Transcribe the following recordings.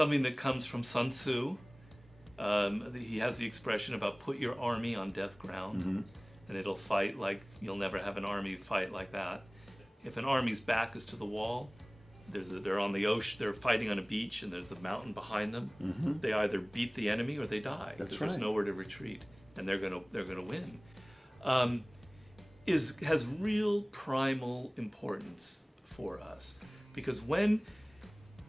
something that comes from Sun Tzu. He has the expression about put your army on death ground, and it'll fight like you'll never have an army fight like that. If an army's back is to the wall, they're on the ocean, they're fighting on a beach, and there's a mountain behind them. They either beat the enemy or they die because there's nowhere to retreat, and they're gonna win. Has real primal importance for us, because when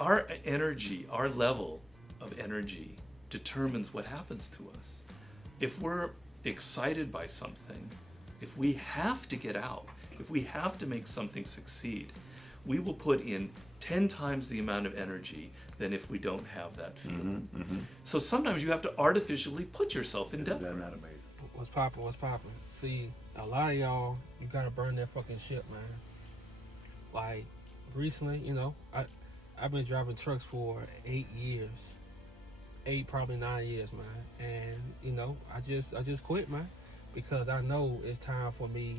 our energy, our level of energy, determines what happens to us. If we're excited by something, if we have to get out, if we have to make something succeed, we will put in 10 times the amount of energy than if we don't have that feeling. So sometimes you have to artificially put yourself in death. Is that not amazing? What's poppin'? See, a lot of y'all, you gotta burn that fucking shit, man. Like, recently, you know, I've been driving trucks for 8 years. 8, probably 9 years, man. And, you know, I just quit, man. Because I know it's time for me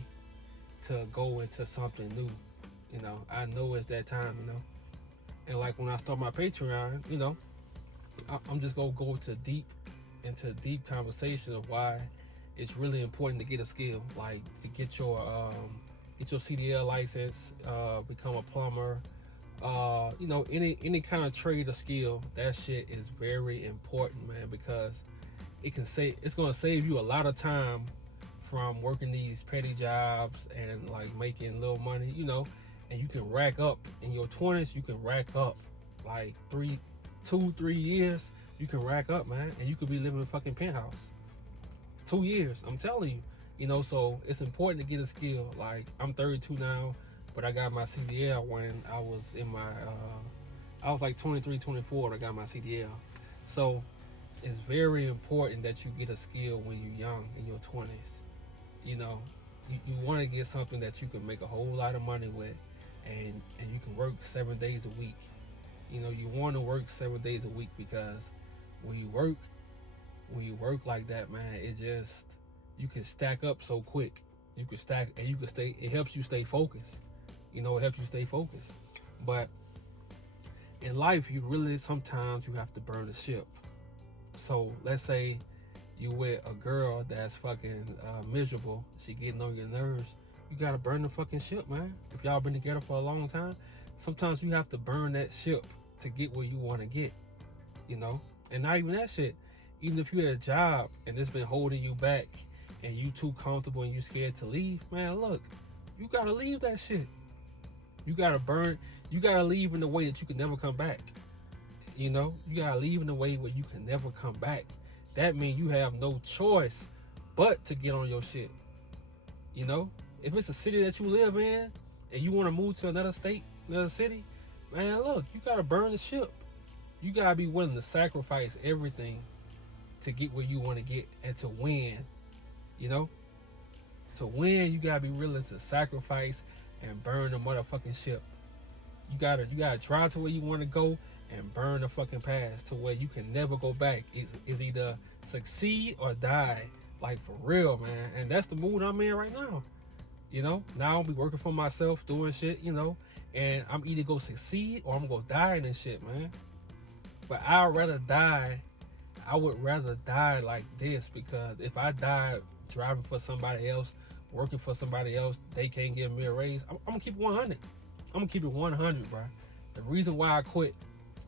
to go into something new. You know, I know it's that time, you know. And like when I start my Patreon, you know, I'm just gonna go into deep conversation of why it's really important to get a skill, like to get your CDL license, become a plumber, you know, any kind of trade or skill. That shit is very important, man, because it's gonna save you a lot of time from working these petty jobs and like making little money, you know. And you can rack up in your 20s. You can rack up like 2-3 years. You can rack up, man, and you could be living in a fucking penthouse. 2 years, I'm telling you. You know, so it's important to get a skill. Like, I'm 32 now, but I got my CDL when I was in my, I was like 23, 24 when I got my CDL. So it's very important that you get a skill when you're young, in your 20s. You know, you want to get something that you can make a whole lot of money with, and you can work 7 days a week. You know, you want to work 7 days a week, because when you work like that, man, it just, you can stack up so quick. You can stack, and you can stay, it helps you stay focused. You know, it helps you stay focused. But in life, sometimes you have to burn the ship. So let's say you with a girl that's fucking miserable, she getting on your nerves, you gotta burn the fucking ship, man. If y'all been together for a long time, sometimes you have to burn that ship to get where you want to get, you know. And not even that shit, even if you had a job and it's been holding you back and you too comfortable and you scared to leave, man, look, you gotta leave that shit. You gotta leave in a way that you can never come back. You know, you gotta leave in a way where you can never come back. That means you have no choice but to get on your shit. You know, if it's a city that you live in and you want to move to another state, another city, man, look, you gotta burn the ship. You gotta be willing to sacrifice everything to get where you want to get and to win. You know, to win, you gotta be willing to sacrifice and burn the motherfucking ship. You gotta drive to where you want to go and burn the fucking past to where you can never go back. It's either succeed or die, like for real, man. And that's the mood I'm in right now. You know, now I'll be working for myself, doing shit, you know, and I'm either gonna succeed or I'm gonna die in this shit, man. But I would rather die like this, because if I die driving for somebody else, working for somebody else, they can't give me a raise, I'm gonna keep it 100. I'm gonna keep it 100, bro. The reason why I quit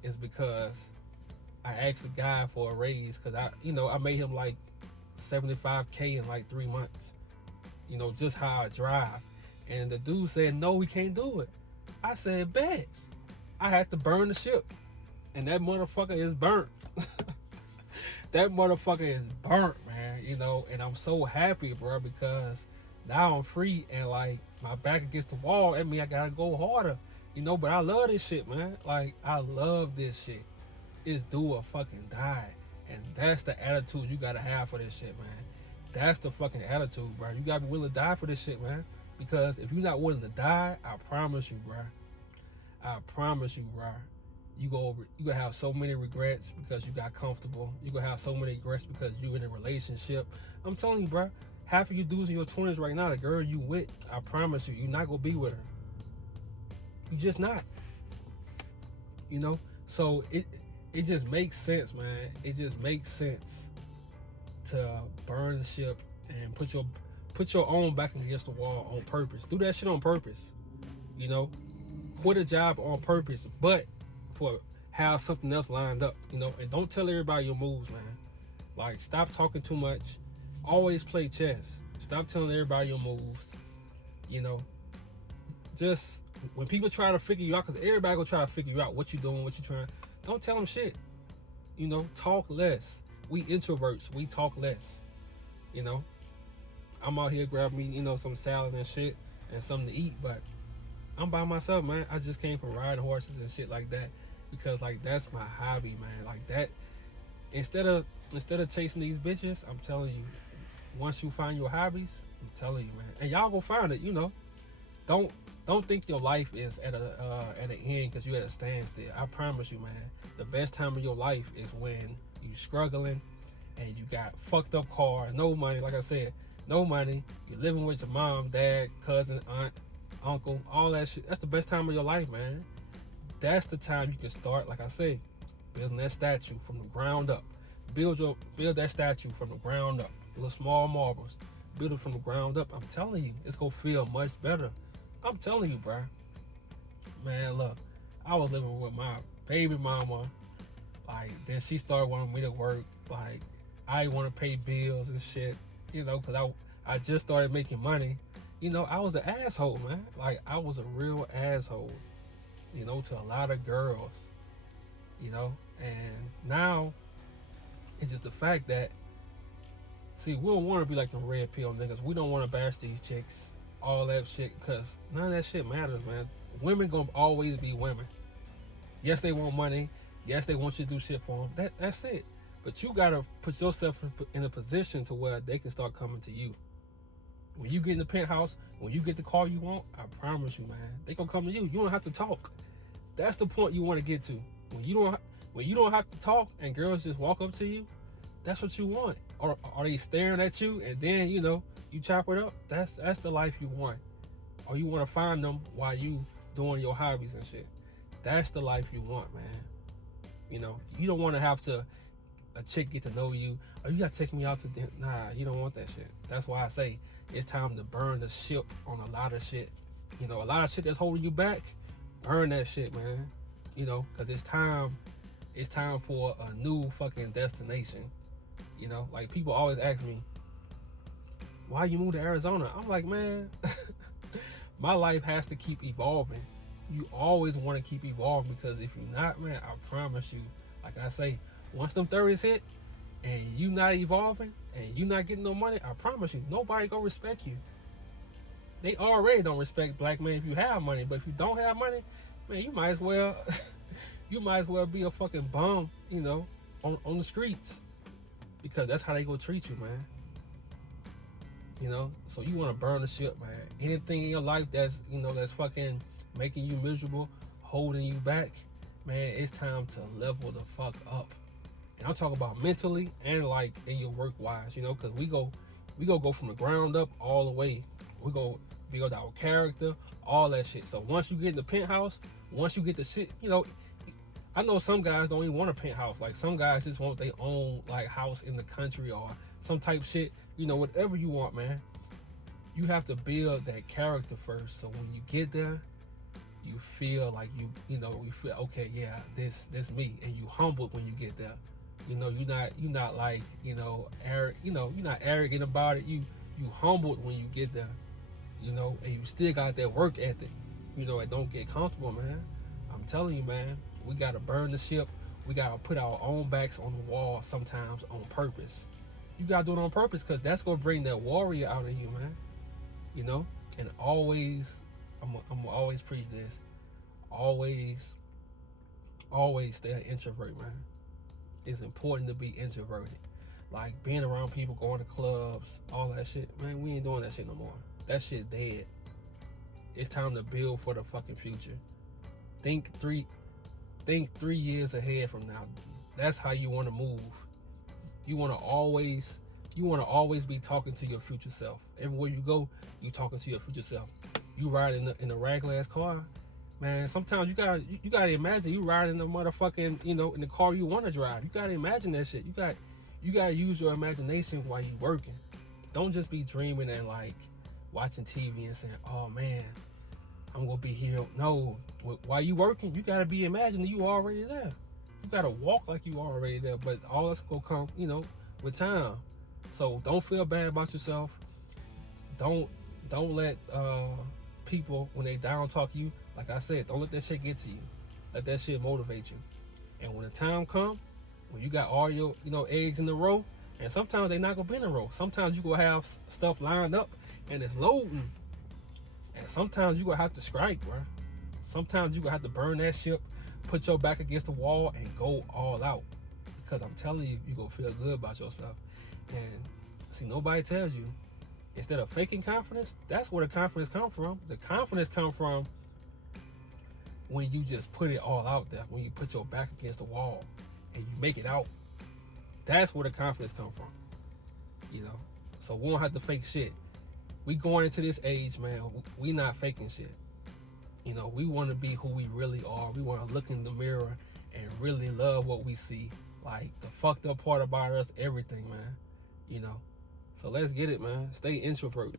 is because I asked the guy for a raise, because I made him like $75K in like 3 months. You know, just how I drive. And the dude said, no, we can't do it. I said, bet. I had to burn the ship. And that motherfucker is burnt. That motherfucker is burnt, man. You know, and I'm so happy, bro, because now I'm free and like my back against the wall. That means I gotta go harder. You know, but I love this shit, man. Like, I love this shit. It's do or fucking die. And that's the attitude you gotta have for this shit, man. That's the fucking attitude, bro. You gotta be willing to die for this shit, man. Because if you're not willing to die, I promise you, bro. I promise you, bro. You gonna have so many regrets because you got comfortable. You gonna have so many regrets because you in a relationship. I'm telling you, bro. Half of you dudes in your 20s right now, the girl you with, I promise you, you're not gonna be with her. You just not. You know? So it just makes sense, man. It just makes sense to burn the ship and put your own back against the wall on purpose. Do that shit on purpose. You know, quit a job on purpose, but for have something else lined up. You know, and don't tell everybody your moves, man. Like, stop talking too much. Always play chess. Stop telling everybody your moves. You know, just when people try to figure you out, because everybody gonna try to figure you out what you doing, what you trying. Don't tell them shit. You know, talk less. We introverts, we talk less. You know, I'm out here grabbing me, you know, some salad and shit and something to eat, but I'm by myself, man. I just came from riding horses and shit like that because, like, that's my hobby, man. Like that. Instead of chasing these bitches, I'm telling you, once you find your hobbies, I'm telling you, man, and y'all go find it. You know, don't think your life is at an end because you at a standstill. I promise you, man, the best time of your life is when you struggling and you got fucked up car, no money. Like I said, no money. You're living with your mom, dad, cousin, aunt, uncle, all that shit. That's the best time of your life, man. That's the time you can start, like I say, building that statue from the ground up. Build that statue from the ground up. Little small marbles. Build it from the ground up. I'm telling you, it's gonna feel much better. I'm telling you, bro. Man, look, I was living with my baby mama. Like, then she started wanting me to work. Like, I want to pay bills and shit, you know, because I just started making money. You know, I was an asshole, man. Like, I was a real asshole, you know, to a lot of girls, you know. And now, it's just the fact that, see, we don't want to be like the red pill niggas. We don't want to bash these chicks, all that shit, because none of that shit matters, man. Women gonna always be women. Yes, they want money. Yes, they want you to do shit for them. That's it. But you gotta put yourself in a position to where they can start coming to you. When you get in the penthouse, when you get the car you want, I promise you, man, they gonna come to you. You don't have to talk. That's the point you want to get to. When you don't have to talk and girls just walk up to you, that's what you want. Or are they staring at you and then, you know, you chop it up? That's the life you want. Or you want to find them while you doing your hobbies and shit. That's the life you want, man. You know, you don't want to have to a chick get to know you. Oh, you gotta take me out to dinner. Nah, you don't want that shit. That's why I say it's time to burn the ship on a lot of shit. You know, a lot of shit that's holding you back, burn that shit, man. You know, because it's time for a new fucking destination. You know, like, people always ask me, why you moved to Arizona? I'm like, man, my life has to keep evolving. You always want to keep evolving, because if you're not, man, I promise you, like I say, once them 30s hit and you not evolving and you not getting no money, I promise you, nobody gonna respect you. They already don't respect black men if you have money, but if you don't have money, man, you might as well be a fucking bum, you know, on the streets, because that's how they gonna treat you, man. You know, so you want to burn the ship, man. Anything in your life that's, you know, that's fucking making you miserable, holding you back, man, it's time to level the fuck up. And I'm talking about mentally and like in your work wise, you know, because we go from the ground up all the way. We go build our character, all that shit. So once you get in the penthouse, once you get the shit, you know, I know some guys don't even want a penthouse. Like, some guys just want their own like house in the country or some type of shit. You know, whatever you want, man. You have to build that character first. So when you get there, you feel like you feel, okay, yeah, this me, and you humbled when you get there. You know, you're not like, you're not arrogant about it. You humbled when you get there. You know, and you still got that work ethic. You know, and don't get comfortable, man. I'm telling you, man, we gotta burn the ship. We gotta put our own backs on the wall sometimes on purpose. You gotta do it on purpose, because that's gonna bring that warrior out in you, man. You know, and always, I'm gonna always preach this. Always stay an introvert, man. It's important to be introverted. Like, being around people, going to clubs, all that shit, man, we ain't doing that shit no more. That shit dead. It's time to build for the fucking future. Think 3 years ahead from now. That's how you want to move. You want to always be talking to your future self. Everywhere you go, you talking to your future self. You ride in a regular ass car, Man, sometimes you gotta imagine you riding the motherfucking, in the car you want to drive. You gotta imagine that shit. You gotta use your imagination while you working. Don't just be dreaming and like watching TV and saying, "Oh man, I'm gonna be here." No, while you working, you gotta be imagining you already there. You gotta walk like you already there. But all that's gonna come, with time. So don't feel bad about yourself. Don't let people when they down talk you. Like I said, don't let that shit get to you. Let that shit motivate you. And when the time come, when you got all your eggs in the row, and sometimes they not gonna be in a row. Sometimes you gonna have stuff lined up and it's loading. And sometimes you gonna have to strike, bro. Sometimes you gonna have to burn that ship, put your back against the wall, and go all out. Because I'm telling you, you gonna feel good about yourself. And see, nobody tells you. Instead of faking confidence, that's where the confidence come from. The confidence come from when you just put it all out there. When you put your back against the wall and you make it out. That's where the confidence come from. So we don't have to fake shit. We going into this age, man. We not faking shit. We want to be who we really are. We want to look in the mirror and really love what we see. Like the fucked up part about us, everything, man. So let's get it, man. Stay introvert.